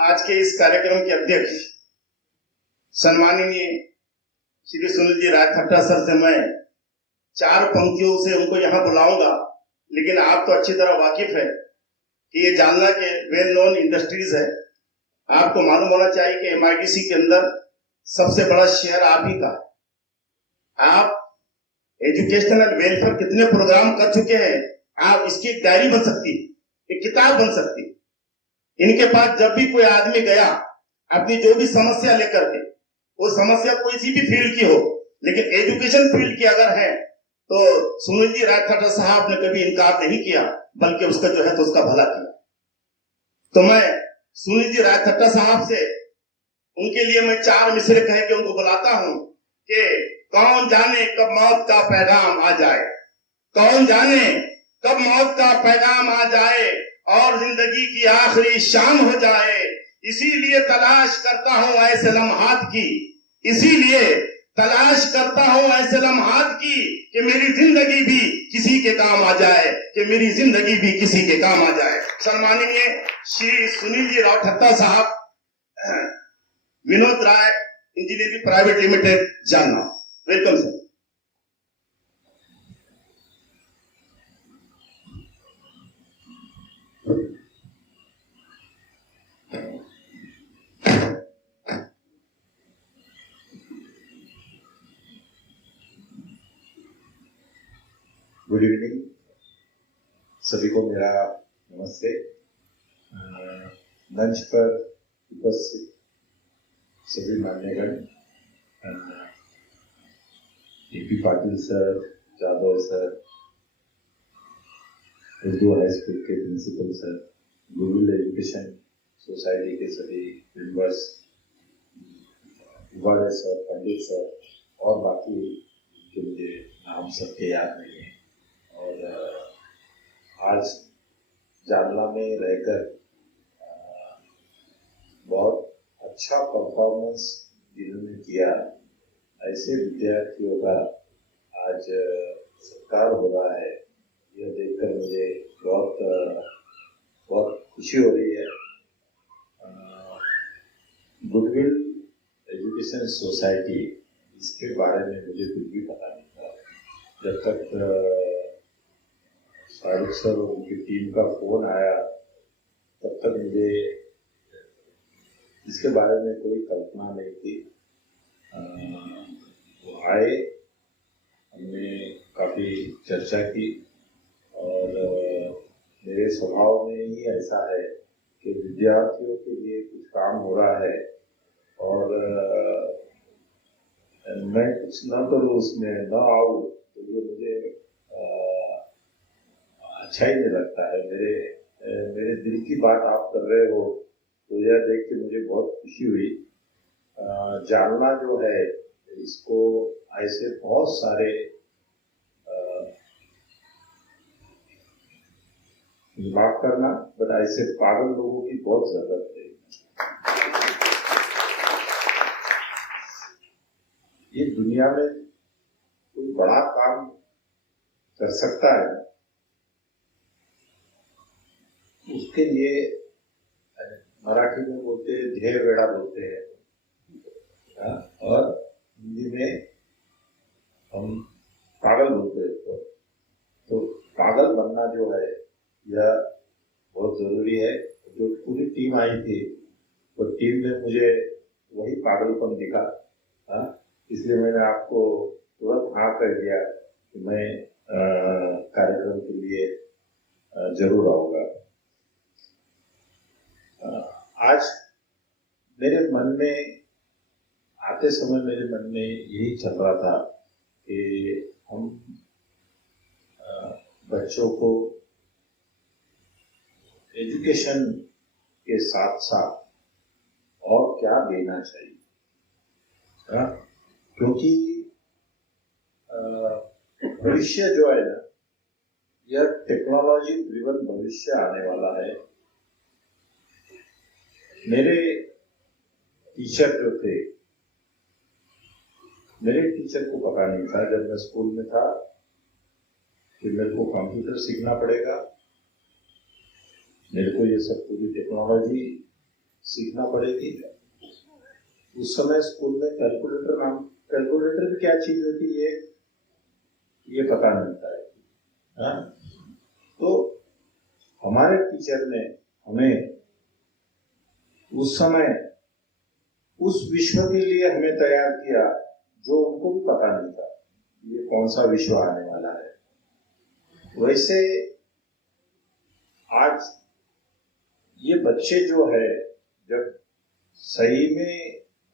आज के इस कार्यक्रम के अध्यक्ष सम्माननीय श्री सुनील जी राजखट्टा सर से मैं 4 पंक्तियों से उनको यहाँ बुलाऊंगा, लेकिन आप तो अच्छी तरह वाकिफ है कि ये जालना के वेल नोन इंडस्ट्रीज है। आपको मालूम होना चाहिए कि एमआईडीसी के अंदर सबसे बड़ा शेयर आप ही का है। आप एजुकेशनल वेलफेयर कितने प्रोग्राम कर चुके हैं, आप इसकी एक डायरी बन सकती है, एक किताब बन सकती है। इनके पास जब भी कोई आदमी गया अपनी जो भी समस्या लेकर के, वो समस्या कोई सी भी फील्ड की हो, लेकिन एजुकेशन फील्ड की अगर है तो सुनील जी राजखट्टा साहब ने कभी इनकार नहीं किया, बल्कि उसका जो है तो उसका भला किया। तो मैं सुनील जी राजखट्टा साहब से उनके लिए मैं 4 मिसरे कह के उनको बुलाता हूं कि कौन जाने कब मौत का पैगाम आ जाए, कौन जाने कब मौत का पैगाम आ जाए और जिंदगी की आखिरी शाम हो जाए। इसीलिए तलाश करता हूं ऐसे लम्हात की, इसीलिए तलाश करता हूं ऐसे लम्हात की कि मेरी जिंदगी भी किसी के काम आ जाए, कि मेरी जिंदगी भी किसी के काम आ जाए। सम्माननीय श्री सुनील जी राजखट्टा साहब, Vinod Rai engineering private limited Jalna, welcome sir. Good evening, सभी को मेरा नमस्ते। मंच पर उपस्थित सभी मान्यगण, AP Patil sir, Jadhav sir, Urdu high school के principal sir, Gurukul education society के सभी मेंबर्स, वाले सर, पंडित सर और बाकी जो मुझे नाम सबके याद नहीं है, और आज जालना में रहकर बहुत अच्छा परफॉर्मेंस जिन्होंने किया, ऐसे विद्यार्थियों का आज सत्कार हो रहा है, यह देखकर मुझे बहुत खुशी हो रही है। गुडविल एजुकेशन सोसाइटी, इसके बारे में मुझे कुछ भी पता नहीं था जब तक शाहरुख सर और उनकी टीम का फोन आया, तब तक मुझे इसके बारे में कोई कल्पना नहीं थी। वो आए, हमने काफ़ी चर्चा की, और मेरे स्वभाव में ही ऐसा है कि विद्यार्थियों के लिए कुछ काम हो रहा है और मैं कुछ न करूँ, उसमें न आऊँ, तो ये मुझे अच्छा ही नहीं लगता है। मेरे दिल की बात आप कर रहे हो, तो यह देख के मुझे बहुत खुशी हुई। जालना जो है, इसको ऐसे बहुत सारे माफ करना, बट ऐसे पागल लोगों की बहुत जरूरत है। ये दुनिया में कोई बड़ा काम कर सकता है, उसके लिए मराठी में बोलते हैं ध्येय वेड़ा बोलते हैं, और हिंदी में हम पागल बोलते हैं। तो पागल बनना जो है यह बहुत जरूरी है। जो पूरी टीम आई थी, तो टीम में मुझे वही पागलपन दिखा, इसलिए मैंने आपको तुरंत हाँ कर दिया कि मैं कार्यक्रम के लिए जरूर आऊँगा। आज मेरे मन में आते समय मेरे मन में यही चल रहा था कि हम बच्चों को एजुकेशन के साथ साथ और क्या देना चाहिए, क्योंकि भविष्य जो है ना, यह टेक्नोलॉजी ड्रिवन भविष्य आने वाला है। मेरे टीचर जो थे, मेरे टीचर को पता नहीं था जब मैं स्कूल में था कि मेरे को कंप्यूटर सीखना पड़ेगा, मेरे को ये सब पूरी टेक्नोलॉजी सीखना पड़ेगी। उस समय स्कूल में कैलकुलेटर भी क्या चीज होती है ये पता नहीं था। हाँ? तो हमारे टीचर ने हमें उस समय उस विश्व के लिए हमें तैयार किया जो उनको भी पता नहीं था ये कौन सा विश्व आने वाला है। वैसे आज ये बच्चे जो है जब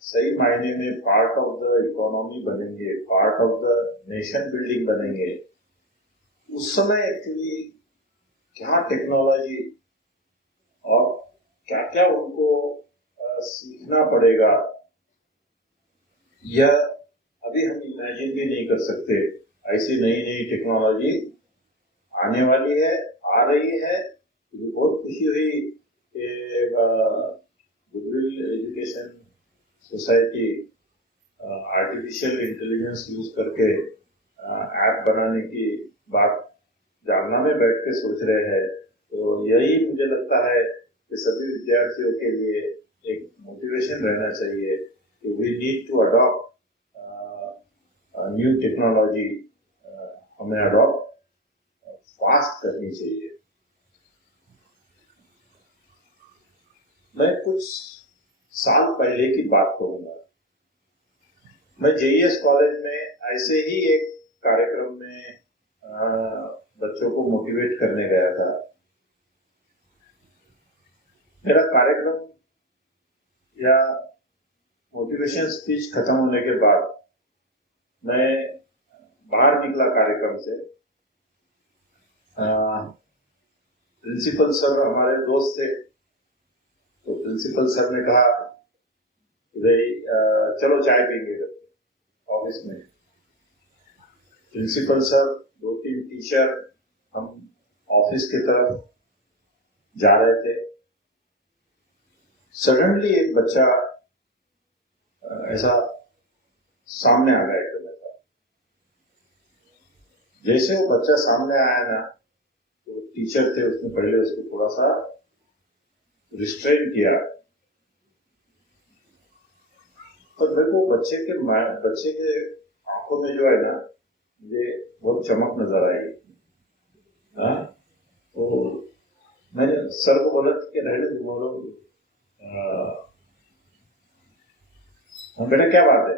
सही मायने में पार्ट ऑफ द इकोनॉमी बनेंगे, part of the nation building बनेंगे, उस समय एक्चुअली क्या टेक्नोलॉजी और क्या क्या उनको सीखना पड़ेगा यह अभी हम इमेजिन भी नहीं कर सकते। ऐसी नई नई टेक्नोलॉजी आने वाली है, आ रही है। मुझे बहुत खुशी हुई कि goodwill education society artificial intelligence use करके ऐप बनाने की बात जालना में बैठ के सोच रहे हैं। तो यही मुझे लगता है कि सभी विद्यार्थियों के लिए एक मोटिवेशन रहना चाहिए कि we need to adopt new technology, हमें अडॉप्ट फास्ट करनी चाहिए। मैं कुछ साल पहले की बात करूंगा। मैं जेईएस कॉलेज में ऐसे ही एक कार्यक्रम में बच्चों को मोटिवेट करने गया था। मेरा कार्यक्रम या मोटिवेशन स्पीच खत्म होने के बाद मैं बाहर निकला कार्यक्रम से। प्रिंसिपल सर हमारे दोस्त थे, तो प्रिंसिपल सर ने कहा भाई चलो चाय पीएंगे ऑफिस में। प्रिंसिपल सर, 2-3 टीचर, हम ऑफिस की तरफ जा रहे थे। सडनली एक बच्चा ऐसा सामने आ गया एकदम ऐसा। जैसे वो बच्चा सामने आया ना, तो टीचर थे उसने पहले उसको थोड़ा सा रिस्ट्रेन किया। पर मेरे को बच्चे के आंखों में जो है ना, मुझे बहुत चमक नजर आई। हाँ, तो मैंने सर को बोला कि रहने दो, बोलो बेटा क्या बात है।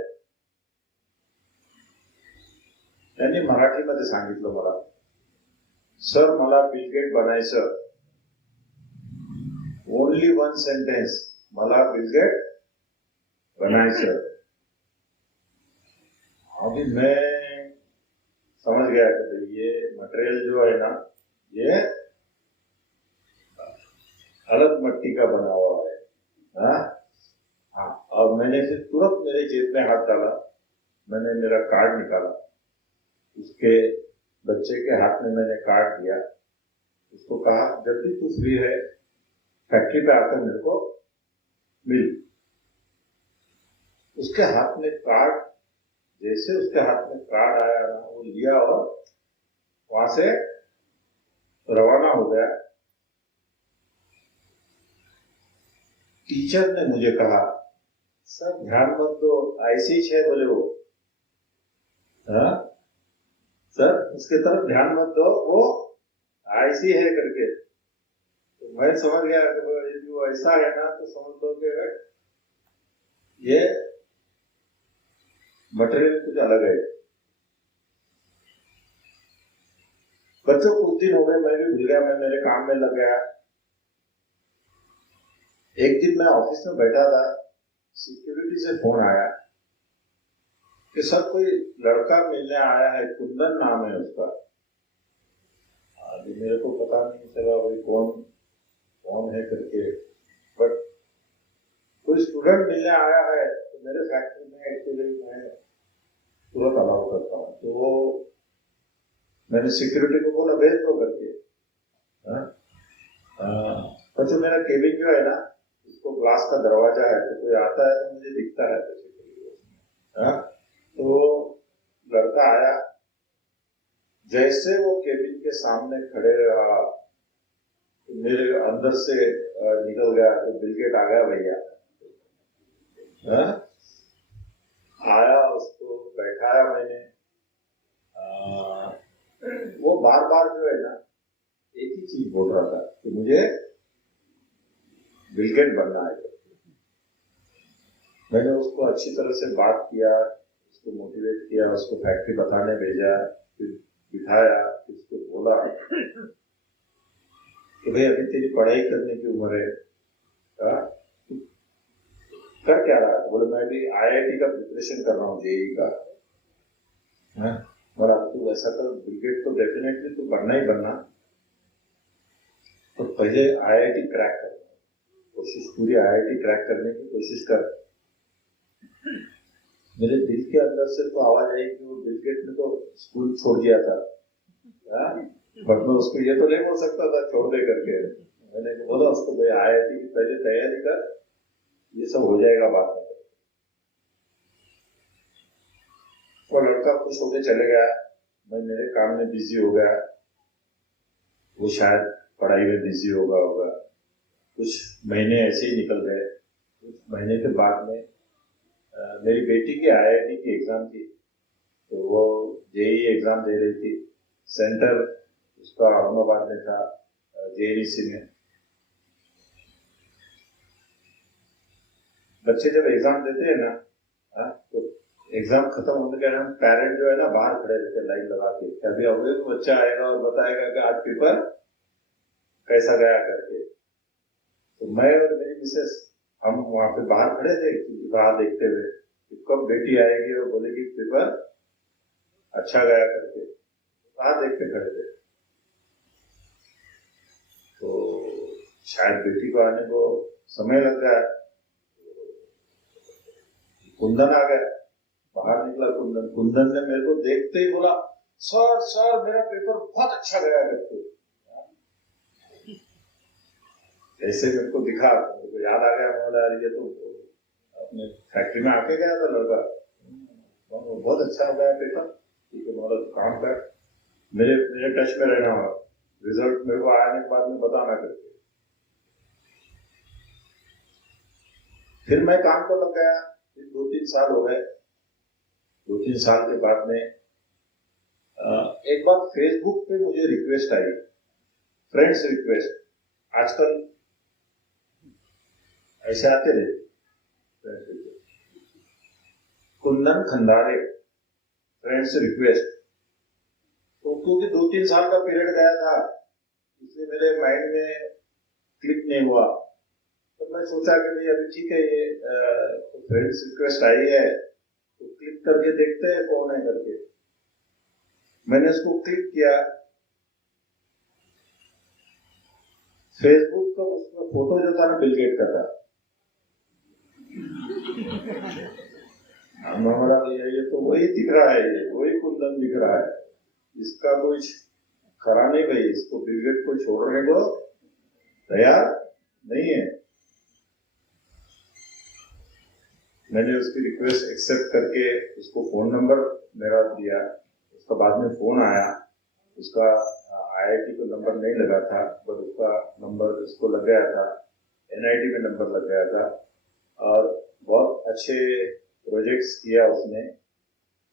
त्यांनी मराठीमध्ये सांगितलं मला, सर मला बिल गेट बनायचं। ओनली 1 सेंटेंस, मला बिल गेट बनायचं। अभी मैं समझ गया कि ये मटेरियल जो है ना, ये अलग मट्टी का बना हुआ है। हाँ, और मैंने फिर तुरंत मेरे जेब में हाथ डाला, मैंने मेरा कार्ड निकाला, उसके बच्चे के हाथ में मैंने कार्ड दिया। उसको कहा जब भी तू फ्री है फैक्ट्री पे आकर मेरे को मिल। उसके हाथ में कार्ड, जैसे उसके हाथ में कार्ड आया ना, वो लिया और वहां से रवाना हो गया। टीचर ने मुझे कहा, सर ध्यान मत दो, ऐसे ही है बोले वो। हाँ सर, उसके तरफ ध्यान मत दो, वो ऐसी है करके। तो मैं समझ गया कि वो ऐसा है ना, तो समझ लो कि ये मटेरियल कुछ अलग है। बच्चों कुछ दिन हो गए, मैं भी भूल गया, मैं मेरे काम में लग गया। एक दिन मैं ऑफिस में बैठा था, सिक्योरिटी से फोन आया कि सर कोई लड़का मिलने आया है, कुंदन नाम है उसका। अभी मेरे को पता नहीं चला भाई कौन है करके, बट कोई स्टूडेंट मिलने आया है। तो मेरे फैक्ट्री में एक्चुअली मैं तुरंत अलाउ करता हूँ, तो वो मैंने सिक्योरिटी को बोला भेज दो करके। पर जो मेरा केबिन जो है ना, उसको ग्लास का दरवाजा है, तो कोई आता है तो मुझे दिखता है। तो लड़का आया, जैसे वो केबिन के सामने खड़े रहा, मेरे अंदर से निकल गया कि बिल गेट आ गया भैया। हाँ? आया, उसको बैठाया मैंने। वो बार बार जो है ना एक ही चीज बोल रहा था कि मुझे बिल गेट बनना है। मैंने उसको अच्छी तरह से बात किया, उसको मोटिवेट किया, उसको फैक्ट्री बताने भेजा, फिर बिठाया, फिर उसको बोला कि भाई अभी तेरी पढ़ाई करने की उम्र है, कर क्या रहा है? बोले मैं भी आईआईटी का प्रिपरेशन कर रहा हूँ, जेईई का। और अब तू ऐसा कर, बिलगेट तो डेफिनेटली तू बनना ही बनना, तो पहले आईआईटी क्रैक कर, कोशिश पूरी आईआईटी क्रैक करने की कोशिश कर। मेरे दिल के अंदर से तो आवाज आई कि वो बिलगेट ने तो स्कूल छोड़ दिया था, बट मैं उसको ये तो नहीं बोल सकता था छोड़ दे करके। मैंने बोला उसको भाई आईआईटी की पहले तैयारी कर, ये सब हो जाएगा बाद में। वो लड़का खुश होकर चले गया, मैं मेरे काम में बिजी हो गया, वो शायद पढ़ाई में बिजी होगा। कुछ महीने ऐसे ही निकल गए। कुछ महीने के बाद में मेरी बेटी की आईआईटी की एग्जाम थी, तो वो जेईई एग्जाम दे रही थी। सेंटर उसका औरंगाबाद में था, जेएनईसी में। बच्चे जब एग्जाम देते हैं ना, तो एग्जाम खत्म होने के बाद पेरेंट जो है ना बाहर खड़े रहते लाइन लगा के, अभी अगले तो बच्चा आएगा और बताएगा कि आज पेपर कैसा गया करके। तो मैं और मेरी मिसेस हम वहां पे बाहर खड़े थे बाहर देखते हुए कि कब बेटी आएगी और बोलेगी पेपर अच्छा गया करके, बाहर देखते खड़े थे। तो शायद बेटी को आने को समय लग गया, कुंदन आ गया, बाहर निकला कुंदन। कुंदन ने मेरे को देखते ही बोला, सर सर मेरा पेपर बहुत अच्छा गया करके। ऐसे मेरे को दिखा, मेरे को याद आ गया, बोला यार ये तो अपने फैक्ट्री में आके गया था लड़का, बहुत अच्छा हो गया पेपर, ठीक है बोला काम कर, मेरे टच में रहना होगा, रिजल्ट मेरे को आने के बाद में बताना करके। फिर मैं काम को लग गया। 2-3 साल हो गए। 2-3 साल के बाद में एक बार फेसबुक पे मुझे रिक्वेस्ट आई, फ्रेंड्स रिक्वेस्ट। आजकल ऐसे आते रहे कुंदन खंडारे फ्रेंड्स रिक्वेस्ट। तो क्योंकि 2-3 साल का पीरियड गया था, इसलिए मेरे माइंड में क्लिक नहीं हुआ। तो मैं सोचा कि भाई अभी ठीक है, ये फ्रेंड्स रिक्वेस्ट आई है तो क्लिक करके देखते हैं कौन है करके। मैंने उसको क्लिक किया, फेसबुक का उसमें फोटो जो था ना बिल गेट का था। हमारा ये तो वही दिख रहा है, ये वही कुंदन दिख रहा है, इसका कुछ खरा नहीं भाई, इसको बिल गेट को छोड़ने को तैयार नहीं है। मैंने उसकी रिक्वेस्ट एक्सेप्ट करके उसको फोन नंबर मेरा दिया। उसका बाद में फोन आया, उसका आईआईटी को नंबर नहीं लगा था, पर उसका नंबर इसको लग गया था, एनआईटी में नंबर लग गया था, और बहुत अच्छे प्रोजेक्ट्स किया उसने।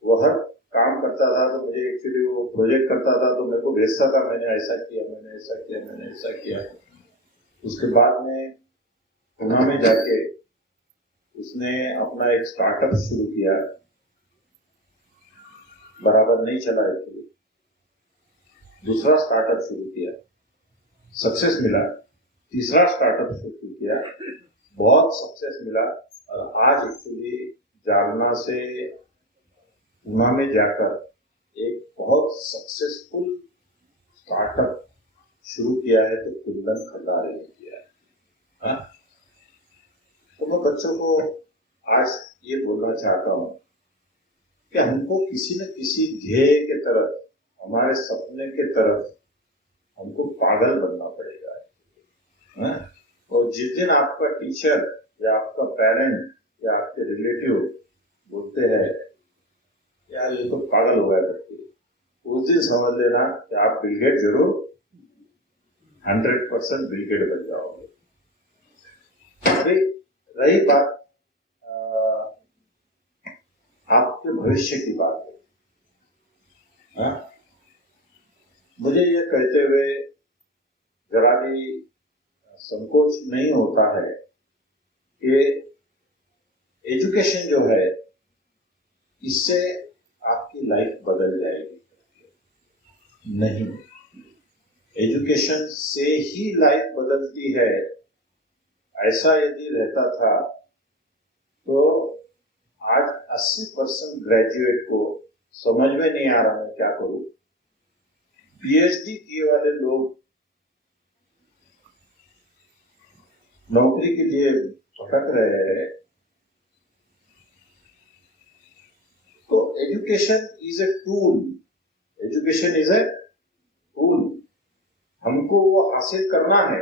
वो हर काम करता था तो मुझे एक्चुअली वो प्रोजेक्ट करता था तो मेरे को भेजता था, मैंने ऐसा किया, मैंने ऐसा किया, मैंने ऐसा किया। उसके बाद में पुणे में जाके उसने अपना एक स्टार्टअप शुरू किया, बराबर नहीं चला एक्चुअली। दूसरा स्टार्टअप शुरू किया, सक्सेस मिला। तीसरा स्टार्टअप शुरू किया, बहुत सक्सेस मिला, और आज एक्चुअली जालना से पुणे में जाकर एक बहुत सक्सेसफुल स्टार्टअप शुरू किया है, तो कुंदन खंडारे ने किया है। हाँ? तो मैं बच्चों को आज ये बोलना चाहता हूं कि हमको किसी न किसी ध्येय के तरफ, हमारे सपने के तरफ हमको पागल बनना पड़ेगा। और जिस दिन आपका टीचर या आपका पेरेंट या आपके रिलेटिव बोलते हैं यार ये तो पागल हो गया करके, उस दिन समझ लेना कि आप बिल गेट जरूर 100% बिल गेट बन जाओगे। अभी रही बात आपके भविष्य की बात है, हाँ? मुझे ये कहते हुए जरा भी संकोच नहीं होता है कि एजुकेशन जो है इससे आपकी लाइफ बदल जाएगी, नहीं। एजुकेशन से ही लाइफ बदलती है, ऐसा यदि रहता था तो आज 80% ग्रेजुएट को समझ में नहीं आ रहा मैं क्या करूं। पीएचडी किए वाले लोग नौकरी के लिए भटक रहे हैं। तो education is a tool, education is a tool, हमको वो हासिल करना है।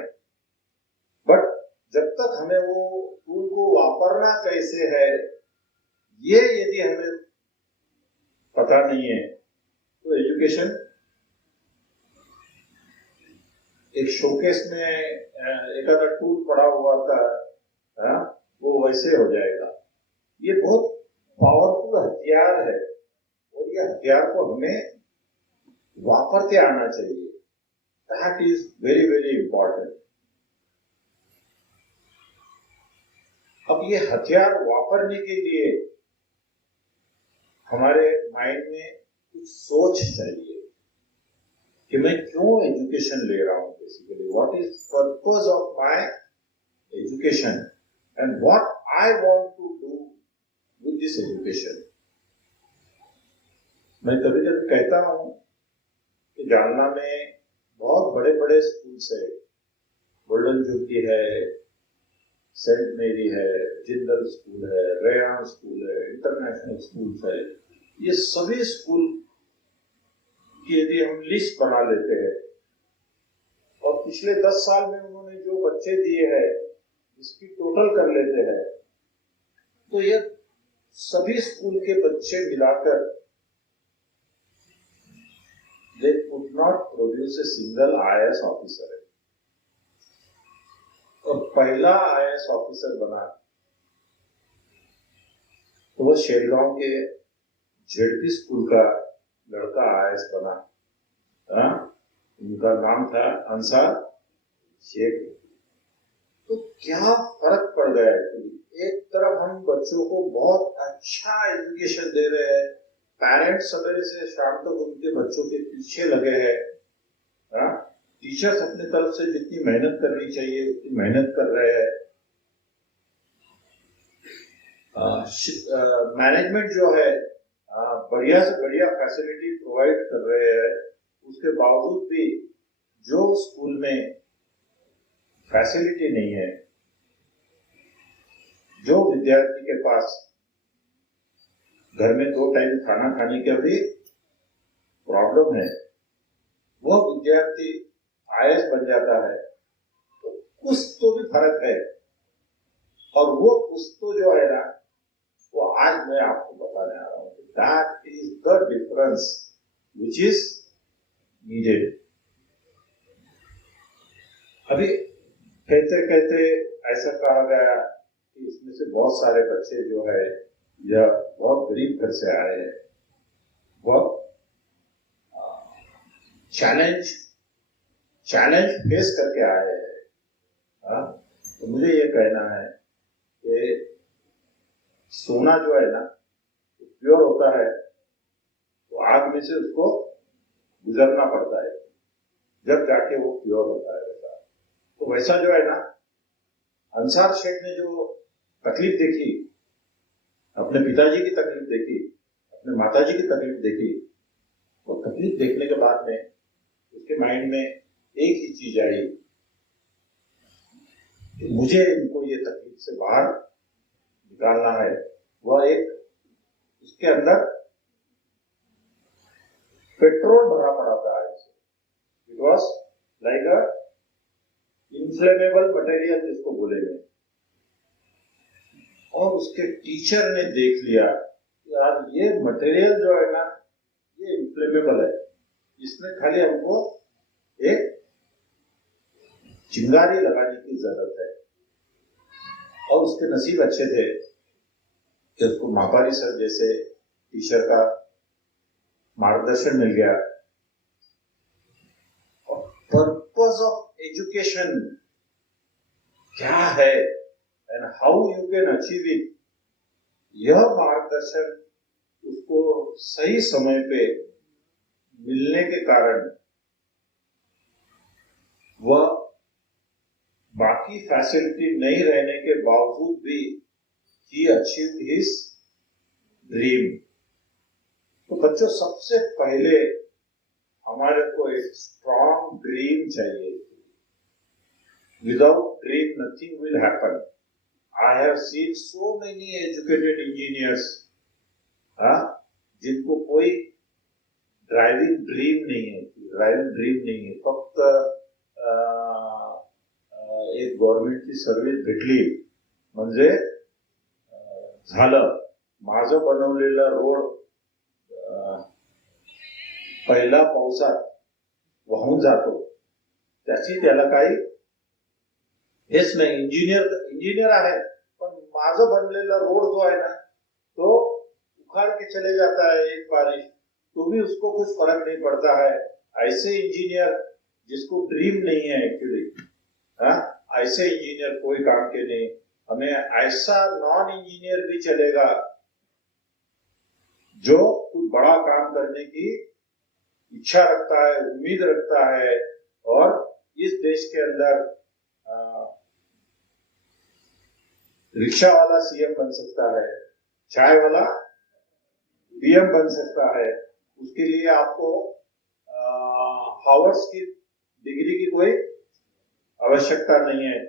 बट जब तक हमें वो टूल को वापरना कैसे है ये यदि हमें पता नहीं है तो एजुकेशन एक शोकेस में एक आधा टूल पड़ा हुआ था, हाँ, वो वैसे हो जाएगा। ये बहुत पावरफुल हथियार है और ये हथियार को हमें वापरते आना चाहिए। That is very very important. अब ये हथियार वापरने के लिए हमारे माइंड में कुछ सोच चाहिए कि मैं क्यों एजुकेशन ले रहा हूं, basically what is purpose of my education and what I want to do with this education. मैं कभी कभी कहता हूं कि जालना में बहुत बड़े बड़े स्कूल्स है, गोल्डन जुबली है, सेंट मेरी है, जिंदल स्कूल है, रेयान स्कूल है, इंटरनेशनल स्कूल्स है। ये सभी स्कूल की यदि हम लिस्ट बना लेते हैं और पिछले 10 साल में उन्होंने जो बच्चे दिए हैं इसकी टोटल कर लेते हैं तो ये सभी स्कूल के बच्चे मिलाकर they could not produce a single IAS officer है। और पहला IAS ऑफिसर बना तो वो शेरगांव के जेडपी स्कूल का लड़का IAS बना, हाँ? उनका नाम था अंसार शेख। तो क्या फर्क पड़ गया है? एक तरफ हम बच्चों को बहुत अच्छा एजुकेशन दे रहे हैं, पेरेंट्स सवेरे से शाम तक उनके बच्चों के पीछे लगे हैं, हाँ? टीचर्स अपनी तरफ से जितनी मेहनत करनी चाहिए उतनी मेहनत कर रहे हैं, मैनेजमेंट जो है बढ़िया से बढ़िया फैसिलिटी प्रोवाइड कर रहे हैं। उसके बावजूद भी जो स्कूल में फैसिलिटी नहीं है, जो विद्यार्थी के पास घर में 2 टाइम खाना खाने का भी प्रॉब्लम है, वह विद्यार्थी IAS बन जाता है तो कुछ तो भी फर्क है। और वो कुछ तो जो है ना वो आज मैं आपको बताने आ रहा हूं। That is the difference which is needed. अभी कहते कहते ऐसा कहा गया कि इसमें से बहुत सारे बच्चे जो है यह बहुत गरीब घर से आए हैं, बहुत चैलेंज फेस करके आए हैं, हाँ? तो मुझे ये कहना है कि सोना जो है ना प्योर होता है तो आग में से उसको गुजरना पड़ता है जब जाके वो प्योर होता है। तो वैसा जो है ना अंसार शेख ने जो तकलीफ देखी, अपने पिताजी की तकलीफ देखी, अपने माताजी की तकलीफ देखी, वो तकलीफ देखने के बाद में उसके माइंड में एक ही चीज आई कि मुझे इनको ये तकलीफ से बाहर निकालना है। वह एक उसके अंदर पेट्रोल भरा पड़ा था। It was like a inflammable material जिसको बोलेंगे। और उसके टीचर ने देख लिया यार ये मटेरियल जो है ना ये इन्फ्लेमेबल है, इसमें खाली हमको एक चिंगारी लगाने की जरूरत है। और उसके नसीब अच्छे थे कि उसको मापारी सर जैसे टीचर का मार्गदर्शन मिल गया। पर्पस ऑफ एजुकेशन क्या है and how you can achieve it, यह मार्गदर्शन उसको सही समय पे मिलने के कारण वह बाकी फैसिलिटी नहीं रहने के बावजूद भी he achieved his dream। तो बच्चों, सबसे पहले हमारे को एक स्ट्रॉन्ग ड्रीम चाहिए। Without dream nothing will happen. I have seen so many educated engineers जिनको कोई ड्राइविंग ड्रीम नहीं है, फक्त एक गव्हर्नमेंटची सर्व्हिस भेटली म्हणजे झालं। माझं बनवलेला रोड पहिला पावसात वाहून जातो, त्याला काही हेच नाही। इंजिनियर आहे, पण माझं बनलेला रोड जो आहे ना, तो उखाड़ के चले जाता है एक बारिश, तो भी उसको कुछ फर्क नहीं पड़ता है। ऐसे इंजीनियर जिसको ड्रीम नहीं है एक्चुअली, ऐसे इंजीनियर कोई काम के नहीं। हमें ऐसा नॉन इंजीनियर भी चलेगा जो कोई बड़ा काम करने की इच्छा रखता है, उम्मीद रखता है, और इस देश के अंदर रिक्शा वाला सीएम बन सकता है, चाय वाला पीएम बन सकता है। उसके लिए आपको हार्वर्ड की डिग्री की कोई आवश्यकता नहीं है।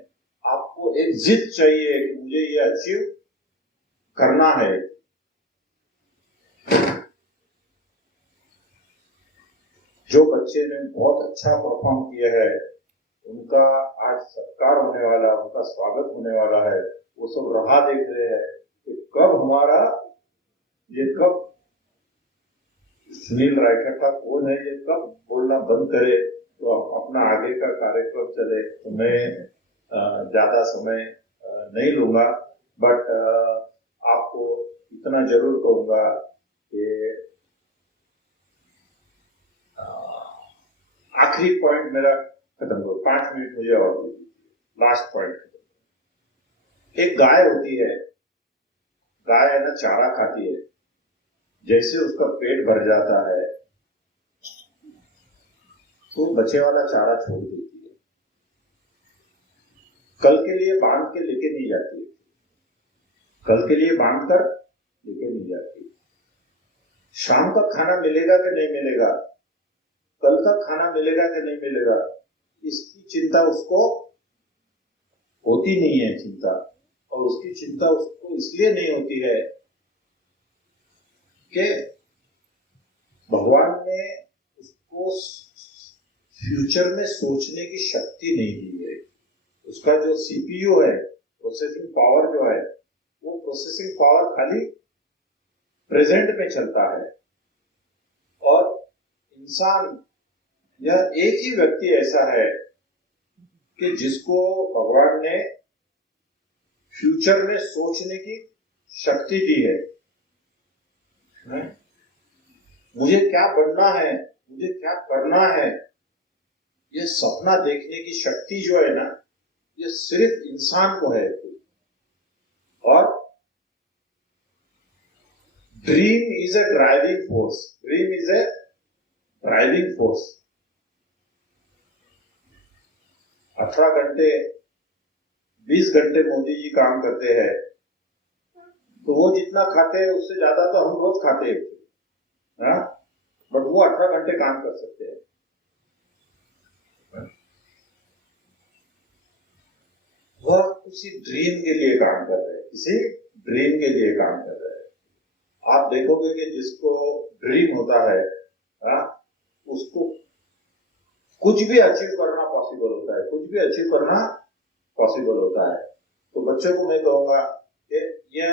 आपको एक जिद चाहिए कि मुझे ये अचीव करना है। जो बच्चे ने बहुत अच्छा परफॉर्म किया है, उनका आज सत्कार होने वाला, उनका स्वागत होने वाला है। वो सब राह देख रहे हैं कि कब हमारा कब सुनील रायखट्टा कौन है, ये कब बोलना बंद करे तो अपना आगे का कार्यक्रम चले। तो मैं ज्यादा समय नहीं लूंगा, बट आपको इतना जरूर कहूंगा कि आखिरी पॉइंट मेरा खत्म हो, 5 मिनट मुझे और दीजिए। लास्ट पॉइंट, एक गाय होती है, गाय है ना, चारा खाती है। जैसे उसका पेट भर जाता है तो बचे वाला चारा छोड़ देती है, कल के लिए बांध के लेके नहीं जाती है, कल के लिए बांध कर लेके नहीं जाती। शाम तक खाना मिलेगा कि नहीं मिलेगा, कल तक खाना मिलेगा कि नहीं मिलेगा, इसकी चिंता उसको होती नहीं है चिंता। और उसकी चिंता उसको इसलिए नहीं होती है कि भगवान ने उसको फ्यूचर में सोचने की शक्ति नहीं दी है। उसका जो सीपीयू है, प्रोसेसिंग पावर जो है, वो प्रोसेसिंग पावर खाली प्रेजेंट में चलता है। और इंसान, यह एक ही व्यक्ति ऐसा है कि जिसको भगवान ने फ्यूचर में सोचने की शक्ति दी है। मुझे क्या बनना है, मुझे क्या करना है, ये सपना देखने की शक्ति जो है ना, ये सिर्फ इंसान को है। और dream is a driving force, dream is a driving force. 18 घंटे 20 घंटे मोदी जी काम करते हैं, तो वो जितना खाते हैं उससे ज्यादा तो हम रोज खाते हैं, बट वो 18 घंटे काम कर सकते हैं। वह किसी ड्रीम के लिए काम कर रहे हैं, किसी ड्रीम के लिए काम कर रहे हैं। आप देखोगे कि जिसको ड्रीम होता है, उसको कुछ भी अचीव करना पॉसिबल होता है, कुछ भी अचीव करना पॉसिबल होता है। तो बच्चों को मैं कहूंगा कि यह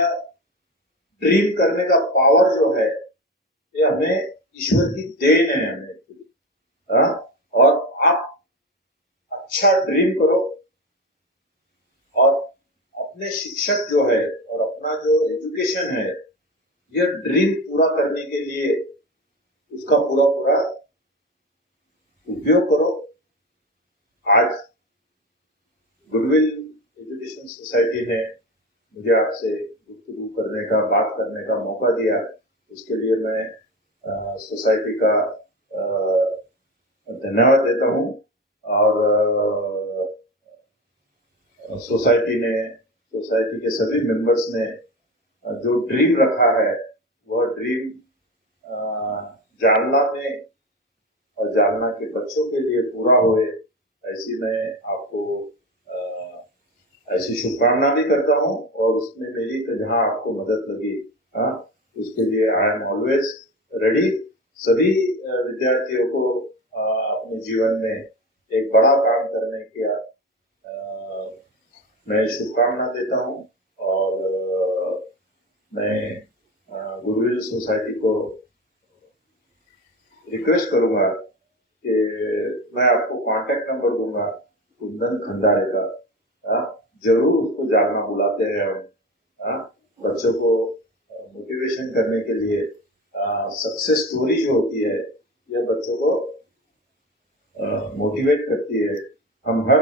ड्रीम करने का पावर जो है, ये हमें ईश्वर की देन है हमें। और आप अच्छा ड्रीम करो और अपने शिक्षक जो है और अपना जो एजुकेशन है, यह ड्रीम पूरा करने के लिए उसका पूरा पूरा उपयोग करो। आज गुडविल एजुकेशन सोसाइटी ने मुझे आपसे गुफ्तगू करने का, बात करने का मौका दिया, उसके लिए मैं सोसाइटी का धन्यवाद देता हूं। और सोसाइटी के सभी मेंबर्स ने जो ड्रीम रखा है, वह ड्रीम जालना में और जालना के बच्चों के लिए पूरा होए, ऐसी मैं आपको ऐसी शुभकामना भी करता हूं। और उसमें मेरी जहां आपको मदद लगी, उसके लिए आई एम ऑलवेज रेडी। सभी विद्यार्थियों को अपने जीवन में एक बड़ा काम करने की मैं शुभकामना देता हूं। और मैं गुडविल सोसाइटी को रिक्वेस्ट करूंगा कि मैं आपको कांटेक्ट नंबर दूंगा कुंदन खंडारे का, जरूर उसको जालना बुलाते हैं हम। बच्चों को मोटिवेशन करने के लिए सक्सेस स्टोरी जो होती है, यह बच्चों को मोटिवेट करती है। हम हर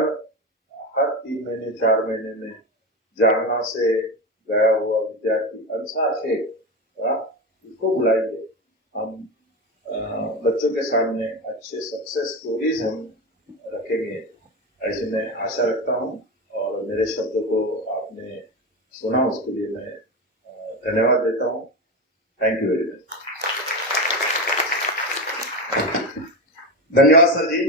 3 महीने 4 महीने में जालना से गया हुआ विद्यार्थी अंसार शेख, उसको बुलाएंगे। हम बच्चों के सामने अच्छे सक्सेस स्टोरीज हम रखेंगे, ऐसी मैं आशा रखता हूं। और मेरे शब्दों को आपने सुना, उसके लिए मैं धन्यवाद देता हूं। Thank you very much. धन्यवाद सर जी।